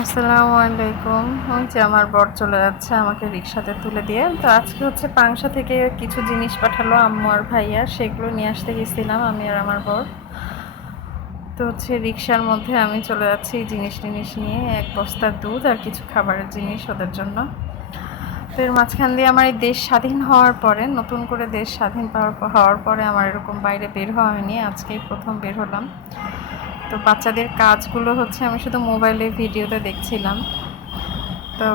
আসসালামু আলাইকুম। ওই যে আমার বর চলে যাচ্ছে আমাকে রিক্সাতে তুলে দিয়ে। তো আজকে হচ্ছে পাংশা থেকে কিছু জিনিস পাঠালো আম্মু আর ভাইয়া, সেগুলো নিয়ে আসতে গেছিলাম আমি আর আমার বর। তো হচ্ছে রিক্সার মধ্যে আমি চলে যাচ্ছি জিনিস টিনিস নিয়ে, এক বস্তা দুধ আর কিছু খাবারের জিনিস ওদের জন্য। তো এর মাঝখান দিয়ে আমার এই দেশ স্বাধীন হওয়ার পরে, নতুন করে দেশ স্বাধীন হওয়ার পরে আমার এরকম বাইরে বের হওয়া হয়নি, আজকেই প্রথম বের হলাম। তো বাচ্চাদের কাজগুলো হচ্ছে আমি শুধু মোবাইলে ভিডিওতে দেখছিলাম, তো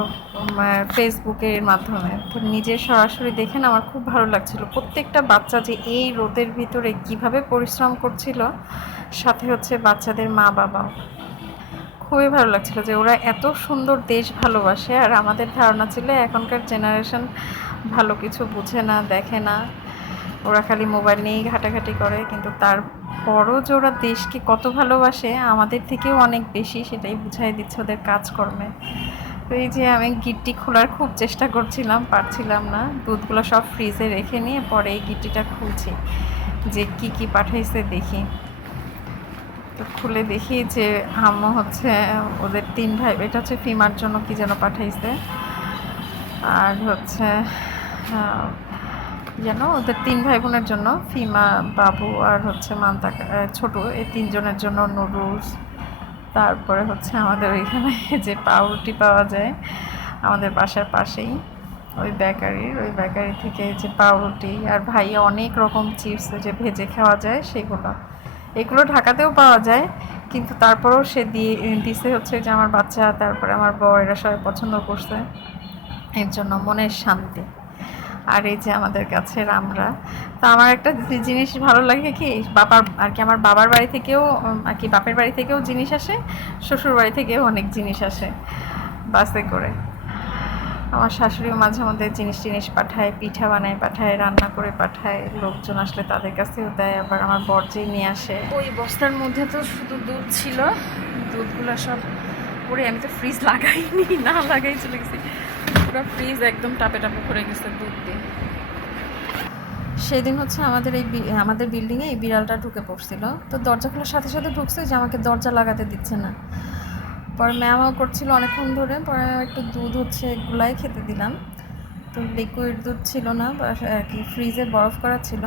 ফেসবুকের মাধ্যমে। তো নিজে সরাসরি দেখে না আমার খুব ভালো লাগছিল, প্রত্যেকটা বাচ্চা যে এই রোদের ভিতরে কিভাবে পরিশ্রম করছিল, সাথে হচ্ছে বাচ্চাদের মা বাবাও। খুবই ভালো লাগছিল যে ওরা এত সুন্দর দেশ ভালোবাসে। আর আমাদের ধারণা ছিল এখনকার জেনারেশন ভালো কিছু বুঝে না, দেখে না, ওরা খালি মোবাইল নিয়েই ঘাটাঘাটি করে, কিন্তু তারপরও যে ওরা দেশকে কত ভালোবাসে আমাদের থেকেও অনেক বেশি, সেটাই বুঝাই দিচ্ছে ওদের কাজকর্মে। তো এই যে আমি গিট্টি খোলার খুব চেষ্টা করছিলাম, পারছিলাম না। দুধগুলো সব ফ্রিজে রেখে নিয়ে পরে এই গিট্টিটা খুলছি যে কি কি পাঠাইছে দেখি। তো খুলে দেখি যে আম্মু হচ্ছে ওদের 3 ভাই, এটা হচ্ছে ফিমার জন্য কি যেন পাঠাইছে, আর হচ্ছে যেন ওদের 3 ভাই বোনের জন্য, ফিমা, বাবু আর হচ্ছে মান্তা ছোট, এই 3 জনের জন্য নুডলস। তারপরে হচ্ছে আমাদের ওইখানে যে পাউরুটি পাওয়া যায় আমাদের বাসার পাশেই, ওই বেকারি থেকে যে পাউরুটি, আর ভাইয়া অনেক রকম চিপস যে ভেজে খাওয়া যায় সেগুলো। এগুলো ঢাকাতেও পাওয়া যায়, কিন্তু তারপরেও সে দিছে হচ্ছে যে আমার বাচ্চা, তারপরে আমার বর, এরা সবাই পছন্দ করছে, এর জন্য মনের শান্তি। আর এই যে আমাদের কাছে আমরা, তো আমার একটা জিনিস ভালো লাগে কি, বাবার আর কি, আমার বাবার বাড়ি থেকেও আর কি, বাপের বাড়ি থেকেও জিনিস আসে, শ্বশুর বাড়ি থেকেও অনেক জিনিস আসে বাসে করে। আমার শাশুড়িও মাঝে মধ্যে জিনিস টিনিস পাঠায়, পিঠা বানায় পাঠায়, রান্না করে পাঠায়, লোকজন আসলে তাদের কাছেও দেয়। আবার আমার বর যে নিয়ে আসে, ওই বস্তার মধ্যে তো শুধু দুধ ছিল, দুধগুলো সব পরে আমি তো ফ্রিজ লাগাইনি, না লাগাই চলে গেছি, পুরো ফ্রিজ একদম টাপে টাপে ভরে গেছে দুধ দিয়ে। সেদিন হচ্ছে আমাদের বিল্ডিংয়ে এই বিড়ালটা ঢুকে পড়ছিল, তো দরজা খোলার সাথে সাথে ঢুকছে, যে আমাকে দরজা লাগাতে দিচ্ছে না। পরে ম্যামও করছিল অনেকক্ষণ ধরে, পরে একটু দুধ হচ্ছে গুলাই খেতে দিলাম। তো লিকুইড দুধ ছিল না, আর কি ফ্রিজে বরফ করা ছিল।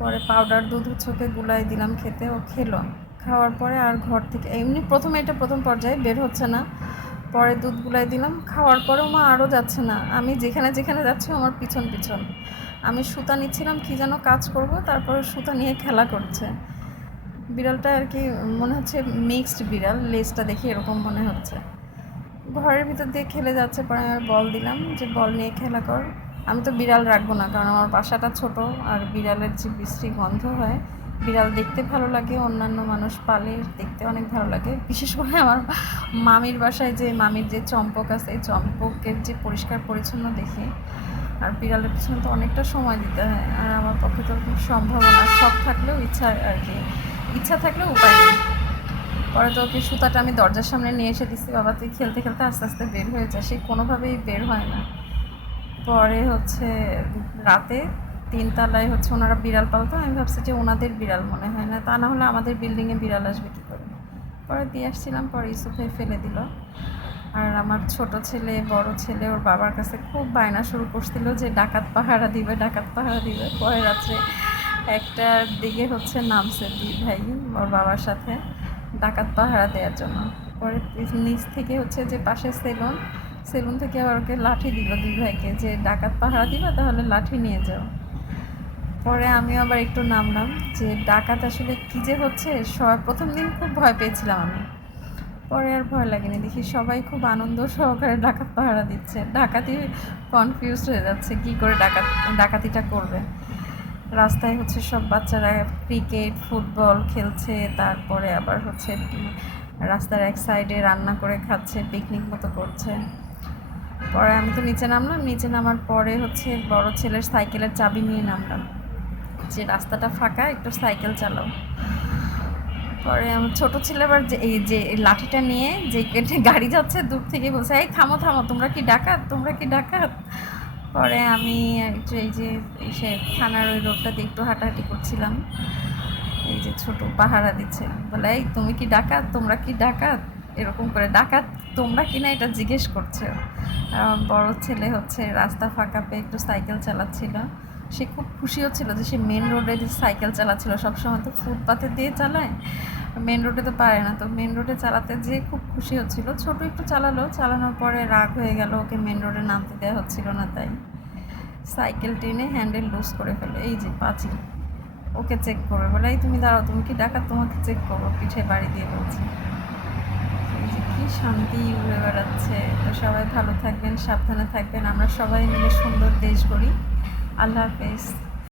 পরে পাউডার দুধ হচ্ছে ওকে গুলাই দিলাম খেতে, ও খেলো। খাওয়ার পরে আর ঘর থেকে এমনি প্রথমে, এটা প্রথম পর্যায়ে বের হচ্ছে না, পরে দুধ গুলাই দিলাম, খাওয়ার পরেও মা আরও যাচ্ছে না। আমি যেখানে যেখানে যাচ্ছি আমার পিছন পিছন, আমি সুতা নিচ্ছিলাম কি যেন কাজ করব, তারপরে সুতা নিয়ে খেলা করছে। বিড়ালটা আর কি মনে হচ্ছে মিক্সড বিড়াল, লেজটা দেখে এরকম মনে হচ্ছে। ঘরের ভিতর দিয়ে খেলে যাচ্ছে, পরে আমি বল দিলাম যে বল নিয়ে খেলা কর। আমি তো বিড়াল রাখবো না, কারণ আমার বাসাটা ছোট, আর বিড়ালের যে বিশ্রী গন্ধ হয়। বিড়াল দেখতে ভালো লাগে, অন্যান্য মানুষ পালে, দেখতে অনেক ভালো লাগে। বিশেষ করে আমার মামির বাসায় যে মামির যে চম্পক আছে, এই চম্পকের যে পরিষ্কার পরিচ্ছন্ন দেখি। আর বিড়ালের পিছনে তো অনেকটা সময় দিতে হয়, আর আমার পক্ষে তো সম্ভব না, শখ থাকলেও ইচ্ছা আর কি, ইচ্ছা থাকলেও উপায় নেই। পরে তো ওকে সুতাটা আমি দরজার সামনে নিয়ে এসে দিচ্ছি, বাবা তুই খেলতে খেলতে আস্তে আস্তে বের হয়ে যায়, সে কোনোভাবেই বের হয় না। পরে হচ্ছে রাতে 3 তলায় হচ্ছে ওনারা বিড়াল পালতো, আমি ভাবছি যে ওনাদের বিড়াল মনে হয়, না তা না হলে আমাদের বিল্ডিংয়ে বিড়াল আসবে কী করে। পরে দিয়ে আসছিলাম, পরে ইউসুফে ফেলে দিল। আর আমার ছোট ছেলে, বড় ছেলে ওর বাবার কাছে খুব বায়না শুরু করছিল যে ডাকাত পাহারা দিবে, ডাকাত পাহারা দিবে। পরে রাত্রে 1টার দিকে হচ্ছে নামছে 2 ভাই ওর বাবার সাথে ডাকাত পাহারা দেওয়ার জন্য। পরে নিচ থেকে হচ্ছে যে পাশে সেলুন থেকে আবার ওকে লাঠি দিল 2 ভাইকে, যে ডাকাত পাহারা দিবা তাহলে লাঠি নিয়ে যাও। পরে আমিও আবার একটু নামলাম, যে ডাকাত আসলে কী যে হচ্ছে। প্রথম দিন খুব ভয় পেয়েছিলাম আমি, পরে আর ভয় লাগেনি, দেখি সবাই খুব আনন্দ সহকারে ডাকাত পাহারা দিচ্ছে। ডাকাতি কনফিউজড হয়ে যাচ্ছে কী করে ডাকাতিটা করবে। রাস্তায় হচ্ছে সব বাচ্চারা ক্রিকেট, ফুটবল খেলছে, তারপরে আবার হচ্ছে রাস্তার এক সাইডে রান্না করে খাচ্ছে, পিকনিক মতো করছে। পরে আমি তো নিচে নামলাম, নিচে নামার পরে হচ্ছে বড় ছেলের সাইকেলের চাবি নিয়ে নামলাম, যে রাস্তাটা ফাঁকা, একটু সাইকেল চালাও। পরে আমার ছোটো ছেলে আবার যে লাঠিটা নিয়ে, যে গাড়ি যাচ্ছে দূর থেকে বলছে, এই থামো থামো, তোমরা কি ডাকাত, তোমরা কি ডাকাত। পরে আমি এই যে সে থানার ওই রোডটাতে একটু হাঁটাহাঁটি করছিলাম, এই যে ছোট পাহারা দিচ্ছে, বলে এই তুমি কি ডাকাত, তোমরা কি ডাকাত। এরকম করে ডাকাত তোমরা কিনা এটা জিজ্ঞেস করছো। বড় ছেলে হচ্ছে রাস্তা ফাঁকা পেয়ে একটু সাইকেল চালাচ্ছিল, সে খুব খুশি হচ্ছিল যে সে মেন রোডে যে সাইকেল চালাচ্ছিল, সবসময় তো ফুটপাথে দিয়ে চালায়, মেন রোডে তো পারে না, তো মেন রোডে চালাতে যেয়ে খুব খুশি হচ্ছিল। ছোট একটু চালালো, চালানোর পরে রাগ হয়ে গেল, ওকে মেন রোডে নামতে দেওয়া হচ্ছিল না, তাই সাইকেল টেনে হ্যান্ডেল লুজ করে ফেলে। এই যে পাঁচি ওকে চেক করবে, বলে এই তুমি দাঁড়াও, তুমি কি ডাকাত, তোমাকে চেক করবো, পিঠে বাড়ি দিয়ে বলছে। এই যে কি শান্তি উড়ে বেড়াচ্ছে। তো সবাই ভালো থাকবেন, সাবধানে থাকবেন, আমরা সবাই মিলে সুন্দর দেশ গড়ি। আল্লাহ হাফেজ।